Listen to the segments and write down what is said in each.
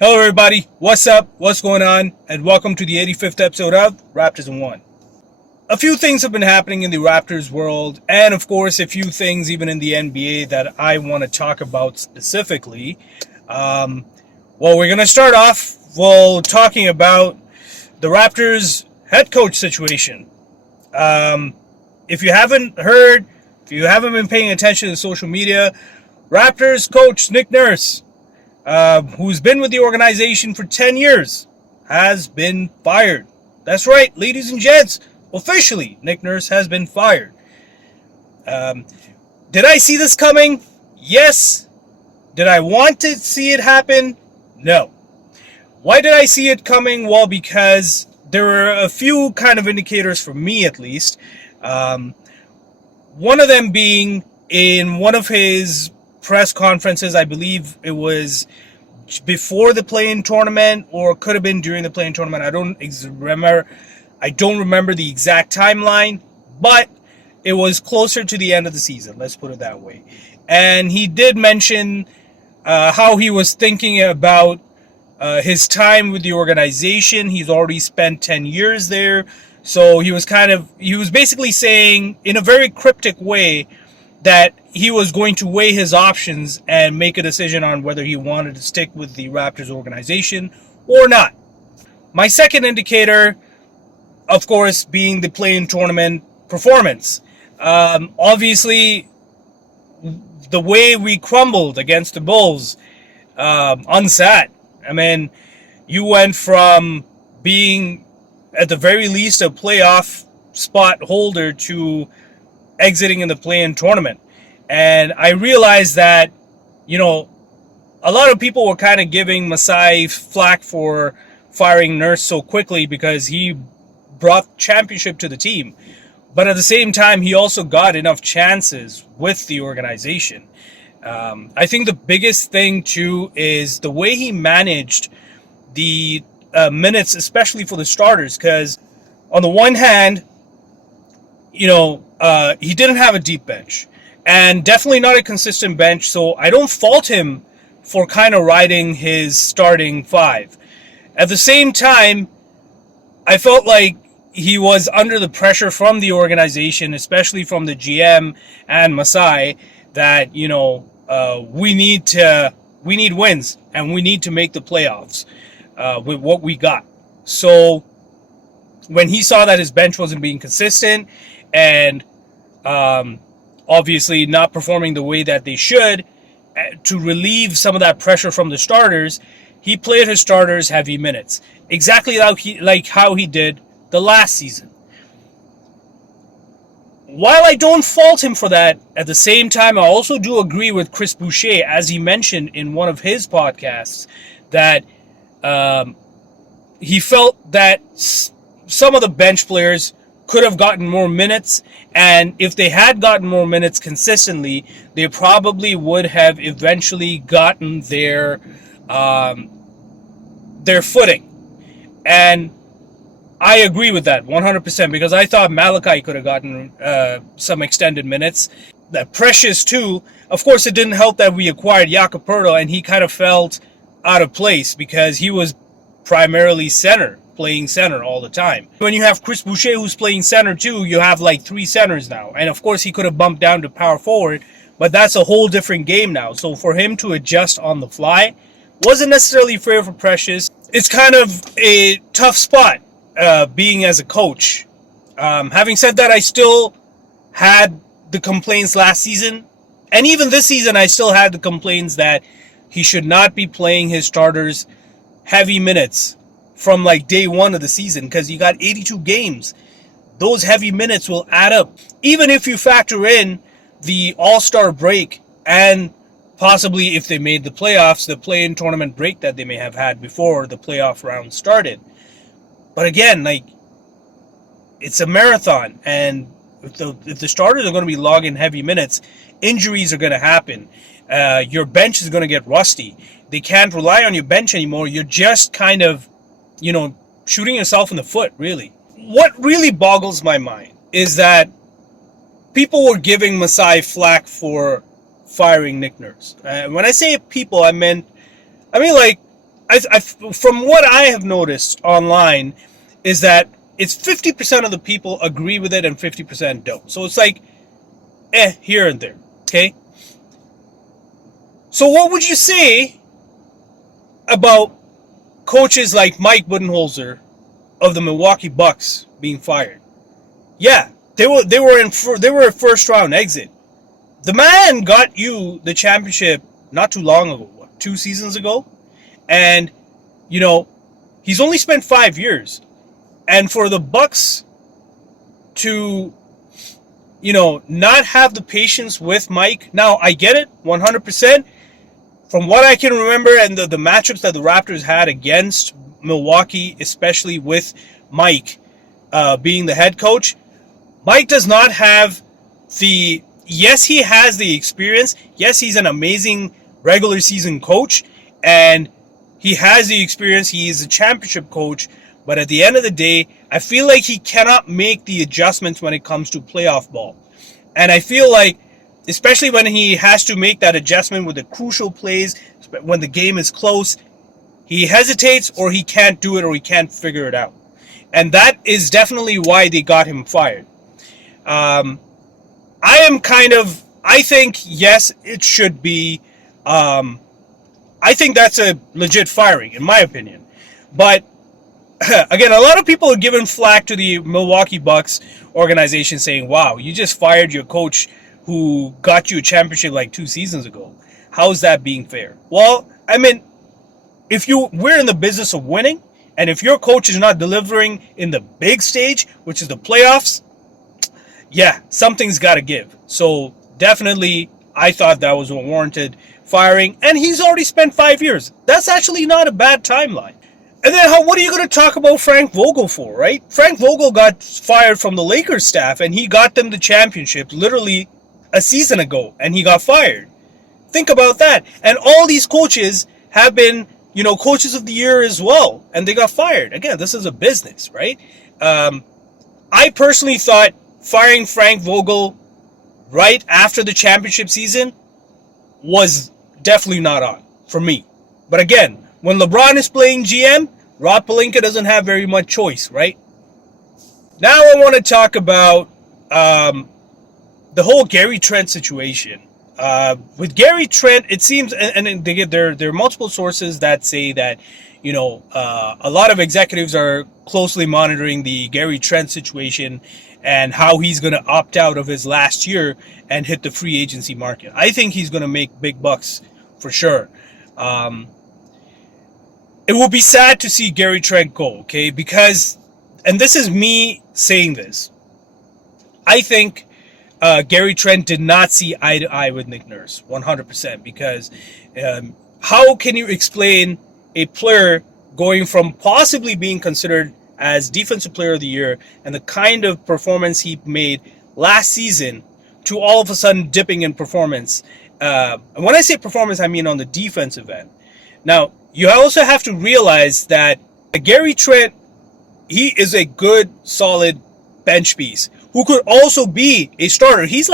Hello, everybody. What's up? What's going on? And welcome to the 85th episode of Raptors in One. A few things have been happening in the Raptors world, and of course, a few things even in the NBA that I want to talk about specifically. We're going to start off talking about the Raptors head coach situation. If you haven't heard, if you haven't been paying attention to social media, Raptors coach Nick Nurse, who's been with the organization for 10 years, has been fired. That's right, ladies and gents. Officially, Nick Nurse has been fired. Did I see this coming? Yes. Did I want to see it happen? No. Why did I see it coming? Well, because there were a few kind of indicators, for me at least. One of them being in one of his press conferences, I believe it was before the play-in tournament, or could have been during the play-in tournament. I don't remember the exact timeline, but it was closer to the end of the season, let's put it that way. And he did mention how he was thinking about his time with the organization. He's already spent 10 years there. So he was basically saying in a very cryptic way that he was going to weigh his options and make a decision on whether he wanted to stick with the Raptors organization or not. My second indicator, of course, being the play-in tournament performance. Obviously, the way we crumbled against the Bulls, unsat. I mean, you went from being, at the very least, a playoff spot holder to exiting in the play-in tournament. And I realized that, a lot of people were kind of giving Masai flack for firing Nurse so quickly because he brought championship to the team. But at the same time, he also got enough chances with the organization. I think the biggest thing, too, is the way he managed the minutes, especially for the starters. Because on the one hand, he didn't have a deep bench. And definitely not a consistent bench. So I don't fault him for kind of riding his starting five. At the same time, I felt like he was under the pressure from the organization, especially from the GM and Masai, that we need wins and we need to make the playoffs with what we got. So when he saw that his bench wasn't being consistent and obviously not performing the way that they should, to relieve some of that pressure from the starters, he played his starters heavy minutes, exactly like how he did the last season. While I don't fault him for that, at the same time, I also do agree with Chris Boucher, as he mentioned in one of his podcasts, that he felt that some of the bench players could have gotten more minutes, and if they had gotten more minutes consistently, they probably would have eventually gotten their footing. And I agree with that 100% because I thought Malachi could have gotten some extended minutes. That Precious, too. Of course, it didn't help that we acquired Jakob Poeltl, and he kind of felt out of place because he was primarily playing center all the time. When you have Chris Boucher who's playing center too, you have like three centers now. And of course, he could have bumped down to power forward, but that's a whole different game now. So for him to adjust on the fly wasn't necessarily fair for Precious. It's kind of a tough spot. Being as a coach. Having said that, I still had the complaints last season, and even this season I still had the complaints that he should not be playing his starters heavy minutes from like day one of the season, because you got 82 games. Those heavy minutes will add up, even if you factor in the All-Star break and possibly, if they made the playoffs, the play-in tournament break that they may have had before the playoff round started. But again, it's a marathon, and if the starters are going to be logging heavy minutes, injuries are going to happen. Your bench is going to get rusty. They can't rely on your bench anymore. You're just kind of, shooting yourself in the foot, really. What really boggles my mind is that people were giving Masai flack for firing Nick Nurse. When I say people, I mean like from what I have noticed online, is that it's 50% of the people agree with it and 50% don't. So it's like, here and there. Okay. So what would you say about coaches like Mike Budenholzer of the Milwaukee Bucks being fired? Yeah, they were a first round exit. The man got you the championship not too long ago, what, 2 seasons ago, and you know he's only spent 5 years, and for the Bucks to not have the patience with Mike. Now I get it 100%. From what I can remember, and the matchups that the Raptors had against Milwaukee, especially with Mike being the head coach, Mike does not have yes, he has the experience. Yes, he's an amazing regular season coach, and he has the experience. He is a championship coach, but at the end of the day, I feel like he cannot make the adjustments when it comes to playoff ball. And I feel like, especially when he has to make that adjustment with the crucial plays, when the game is close, he hesitates, or he can't do it, or he can't figure it out. And that is definitely why they got him fired. I think, yes, it should be. I think that's a legit firing, in my opinion. But again, a lot of people are giving flack to the Milwaukee Bucks organization, saying, wow, you just fired your coach who got you a championship like 2 seasons ago. How's that being fair? Well, I mean, we're in the business of winning, and if your coach is not delivering in the big stage, which is the playoffs, yeah, something's got to give. So definitely, I thought that was a warranted firing, and he's already spent 5 years. That's actually not a bad timeline. And then what are you going to talk about Frank Vogel for, right? Frank Vogel got fired from the Lakers staff, and he got them the championship literally a season ago, and he got fired. Think about that. And all these coaches have been, coaches of the year as well, and they got fired. Again, this is a business, right? I personally thought firing Frank Vogel right after the championship season was definitely not on for me. But again, when LeBron is playing GM, Rob Pelinka doesn't have very much choice, right? Now I want to talk about the whole Gary Trent situation. With Gary Trent, it seems, and there are multiple sources that say that, a lot of executives are closely monitoring the Gary Trent situation and how he's going to opt out of his last year and hit the free agency market. I think he's going to make big bucks for sure. It will be sad to see Gary Trent go, okay? Because, and this is me saying this, I think Gary Trent did not see eye to eye with Nick Nurse, 100%. Because how can you explain a player going from possibly being considered as Defensive Player of the Year and the kind of performance he made last season to all of a sudden dipping in performance? And when I say performance, I mean on the defensive end. Now, you also have to realize that Gary Trent, he is a good, solid bench piece who could also be a starter. He's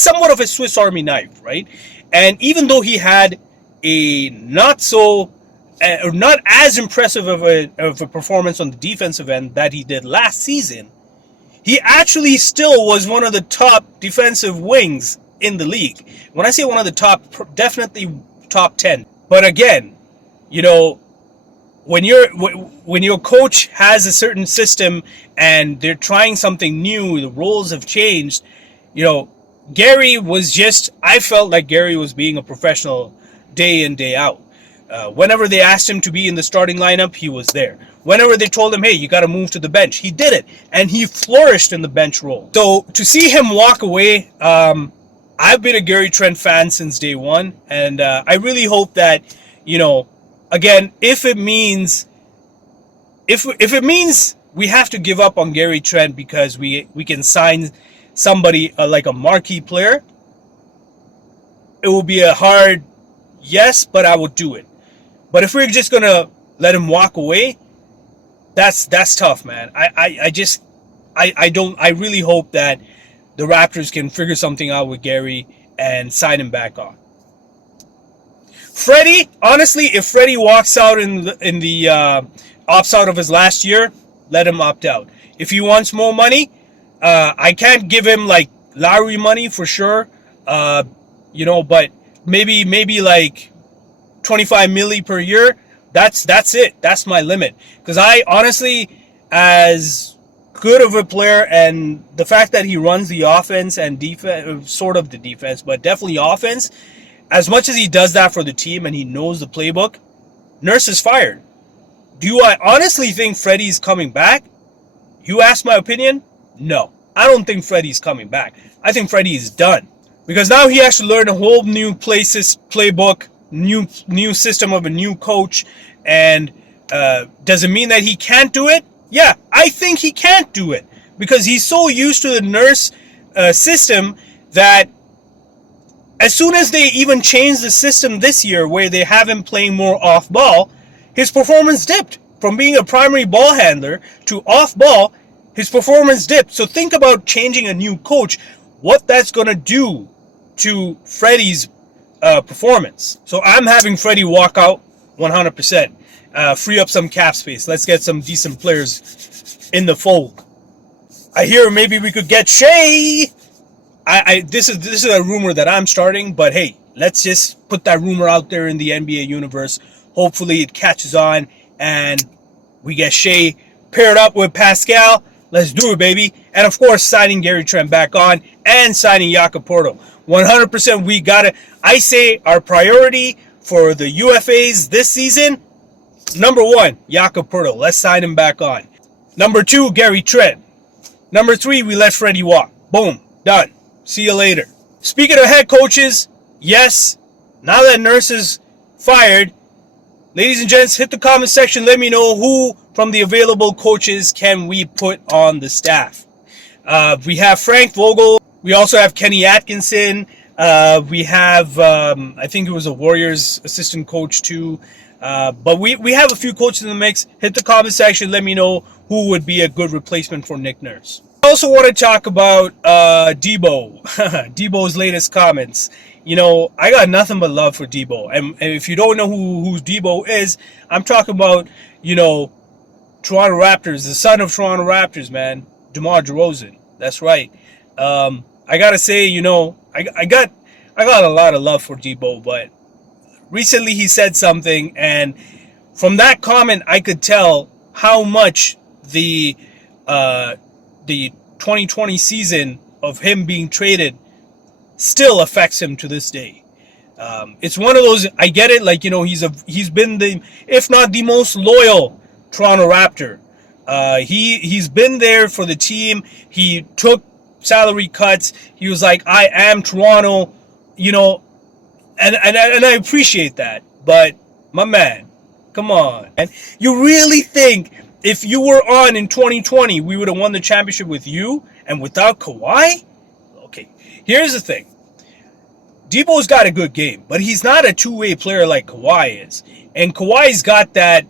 somewhat of a Swiss Army knife, right? And even though he had a not as impressive of a performance on the defensive end that he did last season, he actually still was one of the top defensive wings in the league. When I say one of the top, definitely top 10. But again, when your coach has a certain system and they're trying something new, the roles have changed. Gary was I felt like Gary was being a professional day in, day out. Whenever they asked him to be in the starting lineup, he was there. Whenever they told him, hey, you got to move to the bench, he did it. And he flourished in the bench role. So to see him walk away, I've been a Gary Trent fan since day one. And I really hope that, again, if it means we have to give up on Gary Trent because we can sign somebody like a marquee player, it will be a hard yes, but I would do it. But if we're just gonna let him walk away, that's tough, man. I really hope that the Raptors can figure something out with Gary and sign him back on. Freddie, honestly, if Freddie walks out in the opts out of his last year, let him opt out. If he wants more money, I can't give him like Lowry money for sure. But maybe like 25 milli per year. That's it. That's my limit. Because I honestly, as good of a player, and the fact that he runs the offense and defense, sort of the defense, but definitely offense, as much as he does that for the team and he knows the playbook, Nurse is fired. Do I honestly think Freddie's coming back? You ask my opinion? No. I don't think Freddie's coming back. I think Freddie is done. Because now he has to learn a whole new playbook, new system of a new coach. And does it mean that he can't do it? Yeah, I think he can't do it. Because he's so used to the Nurse system that as soon as they even changed the system this year where they have him playing more off ball, his performance dipped. From being a primary ball handler to off ball, his performance dipped. So think about changing a new coach, what that's going to do to Freddie's performance. So I'm having Freddie walk out 100%. Free up some cap space. Let's get some decent players in the fold. I hear maybe we could get Shea. This is a rumor that I'm starting, but hey, let's just put that rumor out there in the NBA universe. Hopefully it catches on and we get Shea paired up with Pascal. Let's do it, baby. And of course, signing Gary Trent back on and signing Jakob Poeltl. 100% we got it. I say our priority for the UFAs this season, number 1, Jakob Poeltl. Let's sign him back on. Number 2, Gary Trent. Number 3, we let Freddie walk. Boom. Done. See you later. Speaking of head coaches, yes, now that Nurse is fired, ladies and gents, hit the comment section. Let me know who from the available coaches can we put on the staff. We have Frank Vogel. We also have Kenny Atkinson. We have, I think it was a Warriors assistant coach too. But we have a few coaches in the mix. Hit the comment section. Let me know who would be a good replacement for Nick Nurse. I also want to talk about Debo. Debo's latest comments. You know, I got nothing but love for Debo. And if you don't know who Debo is, I'm talking about, Toronto Raptors, the son of Toronto Raptors, man. DeMar DeRozan. That's right. I got to say, I got a lot of love for Debo, but recently he said something, and from that comment, I could tell how much the 2020 season of him being traded still affects him to this day. It's one of those, I get it, like, he's been the, if not the most loyal Toronto Raptor. He's been there for the team. He took salary cuts. He was like, I am Toronto, and I appreciate that. But my man, come on. And you really think if you were on in 2020, we would have won the championship with you and without Kawhi? Okay, here's the thing. Debo's got a good game, but he's not a two-way player like Kawhi is. And Kawhi's got that,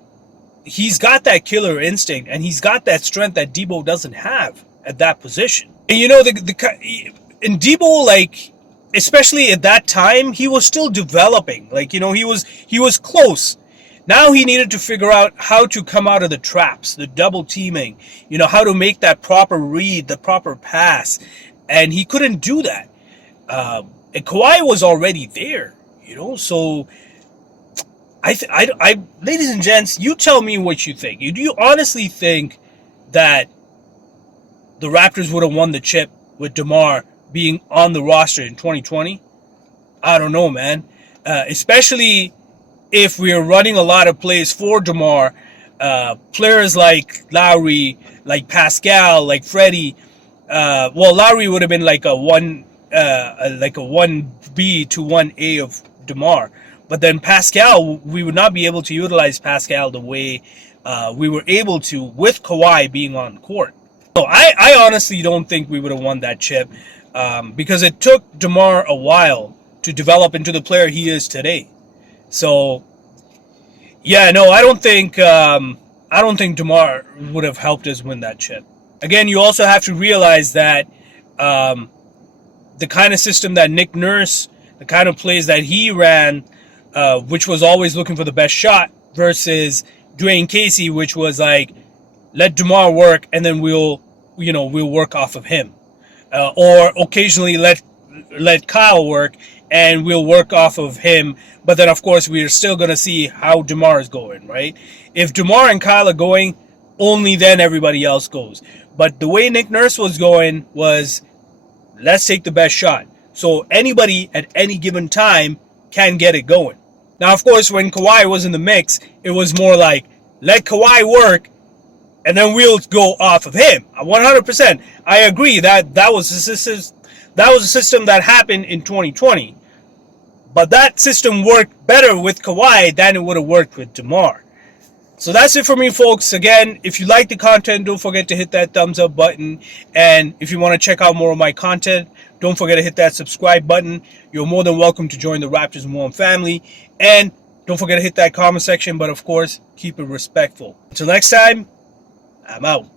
he's got that killer instinct, and he's got that strength that Debo doesn't have at that position. And and Debo, like, especially at that time, he was still developing. Like, he was close. Now he needed to figure out how to come out of the traps, the double teaming, how to make that proper read, the proper pass. And he couldn't do that. And Kawhi was already there, so I ladies and gents, you tell me what you think. Do you honestly think that the Raptors would have won the chip with DeMar being on the roster in 2020? I don't know, man. Especially if we are running a lot of plays for DeMar, players like Lowry, like Pascal, like Freddie. Lowry would have been like a 1B to 1A of DeMar. But then Pascal, we would not be able to utilize Pascal the way we were able to with Kawhi being on court. So I honestly don't think we would have won that chip because it took DeMar a while to develop into the player he is today. So, yeah, no, I don't think DeMar would have helped us win that chip. Again, you also have to realize that the kind of system that Nick Nurse, the kind of plays that he ran, which was always looking for the best shot, versus Dwayne Casey, which was like, let DeMar work and then we'll work off of him, or occasionally let Kyle work and we'll work off of him. But then of course we're still gonna see how DeMar is going, right? If DeMar and Kyle are going, only then everybody else goes. But the way Nick Nurse was going was, let's take the best shot. So anybody at any given time can get it going. Now, of course, when Kawhi was in the mix, it was more like, let Kawhi work, and then we'll go off of him. 100%. I agree that was a system that happened in 2020. But that system worked better with Kawhi than it would have worked with DeMar. So that's it for me, folks. Again, if you like the content, don't forget to hit that thumbs up button. And if you want to check out more of my content, don't forget to hit that subscribe button. You're more than welcome to join the Raptors Warm family. And don't forget to hit that comment section. But of course, keep it respectful. Until next time, I'm out.